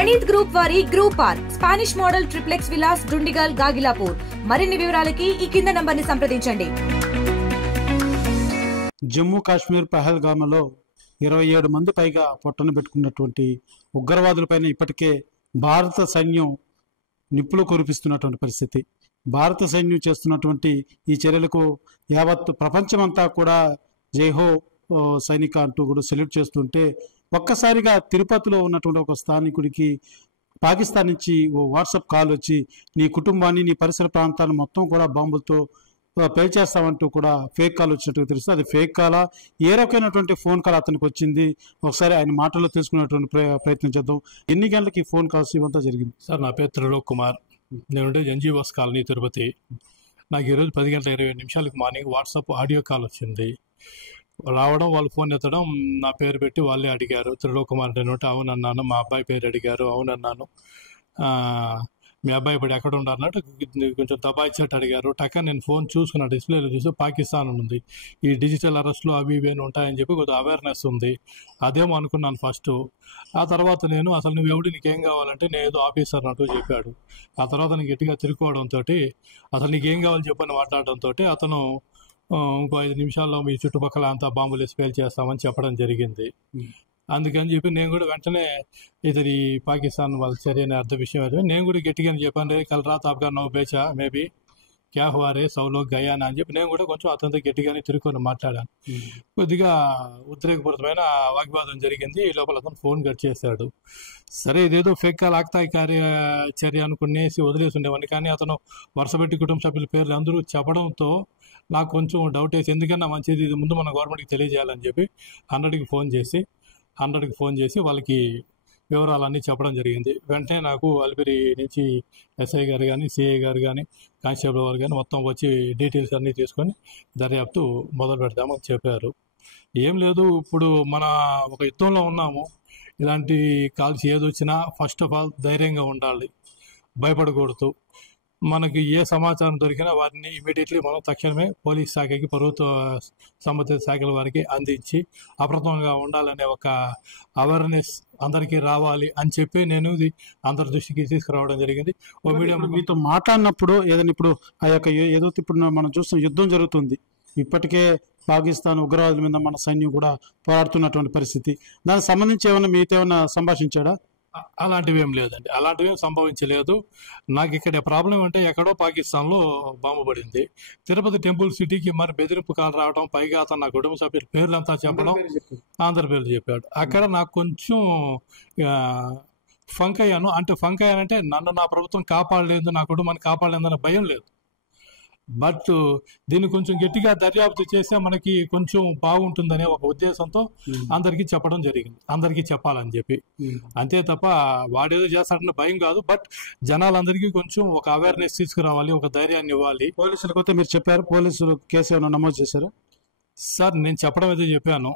Praneeth group వారి group park Spanish model triplex Vilas Dundigal Gagillapur. మరిన్ని వివరాలకి ఈ కింద నంబర్ని సంప్రదించండి. జమ్మూ కాశ్మీర్ పహల్గామ్లో 27 మంది పైగా పొట్టన పెట్టుకున్నటువంటి ఉగ్రవాదులపైన ఇప్పటికే భారత సైన్యం నిప్పులు కురిపిస్తున్నటువంటి పరిస్థితి. భారత సైన్యం చేస్తున్నటువంటి ఈ చర్యలకు యావత్ ప్రపంచమంతా కూడా జైహో సైనిక అంటూ కూడా సెల్యూట్ చేస్తుంటే, ఒక్కసారిగా తిరుపతిలో ఉన్నటువంటి ఒక స్థానికుడికి పాకిస్తాన్ నుంచి ఓ వాట్సాప్ కాల్ వచ్చి నీ కుటుంబాన్ని, నీ పరిసర ప్రాంతాలను మొత్తం కూడా బాంబులతో పేల్చేస్తామంటూ కూడా ఫేక్ కాల్ వచ్చినట్టు తెలుస్తుంది. అది ఫేక్ కాలా, ఏ రకమైనటువంటి ఫోన్ కాల్ అతనికి వచ్చింది, ఒకసారి ఆయన మాటల్లో తెలుసుకునేటువంటి ప్రయత్నం చేద్దాం. ఎన్ని గంటలకి ఫోన్ కాల్స్ ఇవంతా జరిగింది? సార్, నా పేరు త్రిలోక్ కుమార్. నేను ఎన్జిఓస్ కాలనీ తిరుపతి. నాకు ఈరోజు 10:20 మార్నింగ్ వాట్సాప్ ఆడియో కాల్ వచ్చింది. రావడం, వాళ్ళు ఫోన్ ఎత్తడం, నా పేరు పెట్టి వాళ్ళే అడిగారు. త్రిలోక్ కుమార్ అంటే అవునన్నాను. మా అబ్బాయి పేరు అడిగారు, అవునన్నాను. మీ అబ్బాయి ఇప్పుడు ఎక్కడ ఉన్నారన్నట్టు కొంచెం దబాయిచ్చినట్టు అడిగారు. టక్క నేను ఫోన్ చూసుకున్న డిస్ప్లేలో చూస్తే పాకిస్తాన్ ఉంది. ఈ డిజిటల్ అరెస్ట్లు అవి ఇవి ఉంటాయని చెప్పి కొద్దిగా అవేర్నెస్ ఉంది. అదేమో అనుకున్నాను ఫస్ట్. ఆ తర్వాత నేను అసలు నువ్వు ఎవడు, నీకేం కావాలంటే నేను ఏదో ఆఫీసర్ అంటూ చెప్పాడు. ఆ తర్వాత నేను గట్టిగా తిరుక్కోవడంతో అసలు నీకేం కావాలి చెప్పని మాట్లాడడంతో అతను ఇంకో 5 నిమిషాల్లో మీ చుట్టుపక్కల అంతా బాంబులు స్పేల్ చేస్తామని చెప్పడం జరిగింది. అందుకని చెప్పి నేను కూడా వెంటనే ఇది పాకిస్తాన్ వాళ్ళ చర్యని అర్థ విషయం అయితే నేను కూడా గట్టిగా చెప్పాను. రే కల్ రాత్ ఆప్గా నో బేచా మేబీ క్యా హువారే సౌలో గయానా అని చెప్పి నేను కూడా కొంచెం అతనితో గట్టిగానే తిరుక్కొని మాట్లాడాను. కొద్దిగా ఉద్రేకపూరితమైన వాగ్వాదం జరిగింది. ఈ లోపల అతను ఫోన్ కట్ చేశాడు. సరే, ఇదేదో ఫేక్ కాల్ ఆక్తాయి చర్య అనుకునేసి వదిలేసి ఉండేవాడిని. కానీ అతను వరుసపెట్టి కుటుంబ సభ్యుల పేర్లు అందరూ చెప్పడంతో నాకు కొంచెం డౌట్ వేసి, ఎందుకన్నా మంచిది ఇది ముందు మన గవర్నమెంట్కి తెలియజేయాలని చెప్పి 100కి ఫోన్ చేసి వాళ్ళకి వివరాలన్నీ చెప్పడం జరిగింది. వెంటనే నాకు అలిపిరి నుంచి ఎస్ఐ గారు కానీ, సిఐ గారు కానీ, కానిస్టేబుల్ వారు కానీ మొత్తం వచ్చి డీటెయిల్స్ అన్నీ తీసుకొని దర్యాప్తు మొదలు పెడతామని చెప్పారు. ఏం లేదు, ఇప్పుడు మన ఒక యుద్ధంలో ఉన్నాము. ఇలాంటి కాల్స్ ఏదొచ్చినా ఫస్ట్ ఆఫ్ ఆల్ ధైర్యంగా ఉండాలి, భయపడకూడదు. మనకి ఏ సమాచారం దొరికినా వాటిని ఇమీడియట్లీ మనం తక్షణమే పోలీస్ శాఖకి, ప్రభుత్వ సంబంధిత శాఖల వారికి అందించి అప్రమత్తంగా ఉండాలనే ఒక అవేర్నెస్ అందరికీ రావాలి అని చెప్పి నేను ఇది అందరి దృష్టికి తీసుకురావడం జరిగింది. ఓ మీడియా మీతో మాట్లాడినప్పుడు ఏదైనా ఇప్పుడు ఆ యొక్క ఏదైతే ఇప్పుడు మనం చూస్తున్న యుద్ధం జరుగుతుంది, ఇప్పటికే పాకిస్తాన్ ఉగ్రవాదుల మీద మన సైన్యం కూడా పోరాడుతున్నటువంటి పరిస్థితి, దానికి సంబంధించి ఏమైనా మీతో ఏమైనా సంభాషించాడా? అలాంటివి ఏం లేదండి, అలాంటివి ఏం సంభవించలేదు. నాకు ఇక్కడ ప్రాబ్లం అంటే ఎక్కడో పాకిస్తాన్లో బాంబు పడింది. తిరుపతి టెంపుల్ సిటీకి మరి బెదిరింపు కాల్ రావడం, పైగా అతను నా కుటుంబ సభ్యుల పేర్లంతా చెప్పడం, ఆంధ్ర పేర్లు చెప్పాడు. అక్కడ నాకు కొంచెం ఫంక్ అయ్యాను. అంటే ఫంక్ అయ్యానంటే నన్ను నా ప్రభుత్వం కాపాడలేదు, నా కుటుంబాన్ని కాపాడలేదన్న భయం లేదు. బట్ దీన్ని కొంచెం గట్టిగా దర్యాప్తు చేస్తే మనకి కొంచెం బాగుంటుందనే ఒక ఉద్దేశంతో అందరికీ చెప్పడం జరిగింది, అందరికీ చెప్పాలని చెప్పి. అంతే తప్ప వాడేదో చేస్తాడన్న భయం కాదు. బట్ జనాలందరికీ కొంచెం ఒక అవేర్నెస్ తీసుకురావాలి, ఒక ధైర్యాన్ని ఇవ్వాలి. పోలీసులకు అయితే మీరు చెప్పారు, పోలీసులు కేసు ఏమైనా నమోదు చేశారా? సార్, నేను చెప్పడం అయితే చెప్పాను.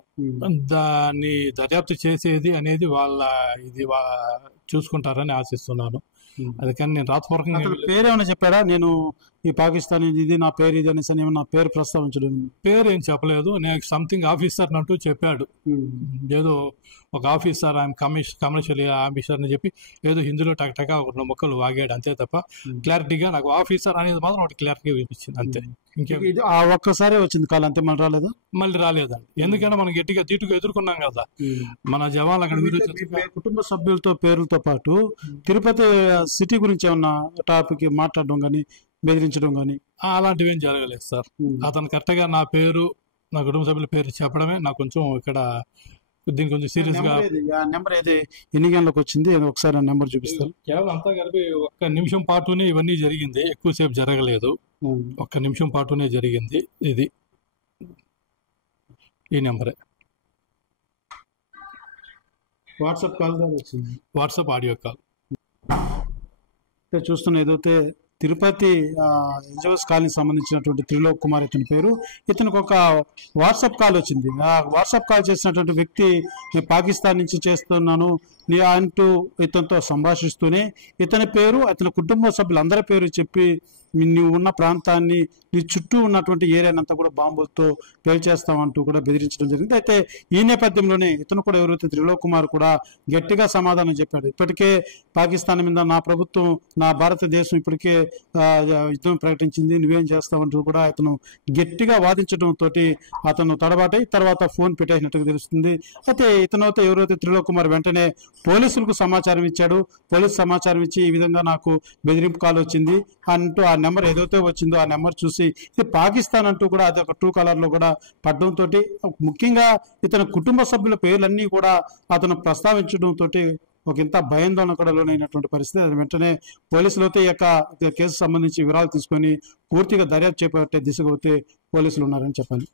దాన్ని దర్యాప్తు చేసేది అనేది ఇది చూసుకుంటారని ఆశిస్తున్నాను. అది కానీ నేను రాతపూర్వకంగా పేరేమైనా చెప్పాడా? నేను ఈ పాకిస్తాన్ ఇది నా పేరు ఇది అనేసి ఏమన్నా పేరు ప్రస్తావించడం? పేరు ఏం చెప్పలేదు. నేను సంథింగ్ ఆఫీసర్ అంటూ చెప్పాడు. ఏదో ఒక ఆఫీసర్, ఆయన కమర్షియల్ ఆఫీసర్ అని చెప్పి ఏదో హిందీలో టక్టగా ఒక 2 ముక్కలు వాగాడు. అంతే తప్ప క్లారిటీగా నాకు ఆఫీసర్ అనేది మాత్రం ఒకటి క్లారిటీగా వినిపించింది. అంతే, ఇంకేం. ఆ ఒక్కసారి వచ్చింది కాల్, అంతే. మళ్ళీ రాలేదా? మళ్ళీ రాలేదండి. ఎందుకంటే మనం గట్టిగా తీటుగా ఎదుర్కొన్నాం కదా మన జవాన్లు. అక్కడ కుటుంబ సభ్యులతో పేర్లతో పాటు తిరుపతి సిటీ గురించి ఏమన్నా టాపిక్ మాట్లాడడం కానీ, బెదిరించడం కానీ అలాంటివి ఏం జరగలేదు సార్. అతను కరెక్ట్గా నా పేరు, నా కుటుంబ సభ్యుల పేరు చెప్పడమే నాకు కొంచెం ఇక్కడ దీనికి కొంచెం సీరియస్ గా. నెంబర్ ఏది, ఎన్ని గంటలకు వచ్చింది, ఒకసారి నెంబర్ చూపిస్తారు? కేవలం అంతా కలిపి 1 నిమిషం పాటునే ఇవన్నీ జరిగింది, ఎక్కువసేపు జరగలేదు. 1 నిమిషం పాటునే జరిగింది. ఇది ఈ నెంబరే. వాట్సాప్ కాల్ ద్వారా వచ్చింది, వాట్సాప్ ఆడియో కాల్. చూస్తున్న ఏదైతే తిరుపతి ఎన్జిఓస్ కాలనీకి సంబంధించినటువంటి త్రిలోక్ కుమార్ ఇతని పేరు, ఇతనికి ఒక వాట్సాప్ కాల్ వచ్చింది. ఆ వాట్సాప్ కాల్ చేసినటువంటి వ్యక్తి నేను పాకిస్తాన్ నుంచి చేస్తున్నాను అంటూ ఇతనితో సంభాషిస్తూనే ఇతని పేరు, అతని కుటుంబ సభ్యులందరి పేరు చెప్పి నువ్వు ఉన్న ప్రాంతాన్ని, నీ చుట్టూ ఉన్నటువంటి ఏరియానంతా కూడా బాంబులతో పేల్చేస్తామంటూ కూడా బెదిరించడం జరిగింది. అయితే ఈ నేపథ్యంలోనే ఇతను కూడా ఎవరైతే త్రిలోక్ కుమార్ కూడా గట్టిగా సమాధానం చెప్పాడు. ఇప్పటికే పాకిస్తాన్ మీద నా ప్రభుత్వం, నా భారతదేశం ఇప్పటికే యుద్ధం ప్రకటించింది, నువ్వేం చేస్తావంటూ కూడా అతను గట్టిగా వాదించడంతో అతను తడబాటై తర్వాత ఫోన్ పెట్టేసినట్టుగా తెలుస్తుంది. అయితే ఇతనైతే ఎవరైతే త్రిలోక్ కుమార్ వెంటనే పోలీసులకు సమాచారం ఇచ్చాడు. పోలీసు సమాచారం ఇచ్చి ఈ విధంగా నాకు బెదిరింపు కాల్ వచ్చింది అంటూ ఆ నెంబర్ ఏదైతే వచ్చిందో ఆ నెంబర్ చూసి ఇది పాకిస్తాన్ అంటూ కూడా అది ఒక ట్రూ కలర్ లో కూడా పడడంతో ముఖ్యంగా ఇతని కుటుంబ సభ్యుల పేర్లన్నీ కూడా అతను ప్రస్తావించడంతో ఒక ఇంత భయాందోళన కూడా లోనైనటువంటి పరిస్థితి. అది వెంటనే పోలీసులు అయితే ఈ యొక్క కేసు సంబంధించి వివరాలు తీసుకొని పూర్తిగా దర్యాప్తు చేపట్టే దిశగా అయితే పోలీసులు ఉన్నారని చెప్పాలి.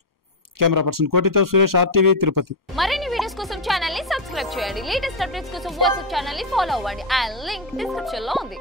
కెమెరా పర్సన్ కోటితో సురేష్, RTV, తిరుపతి. మరిన్ని వీడియోస్ కోసం ఛానల్ ని సబ్స్క్రైబ్ చేయండి. లేటెస్ట్ అప్డేట్స్ కోసం వాట్సాప్ ఛానల్ ని ఫాలో అవ్వండి. ఆ లింక్ డిస్క్రిప్షన్ లో ఉంది.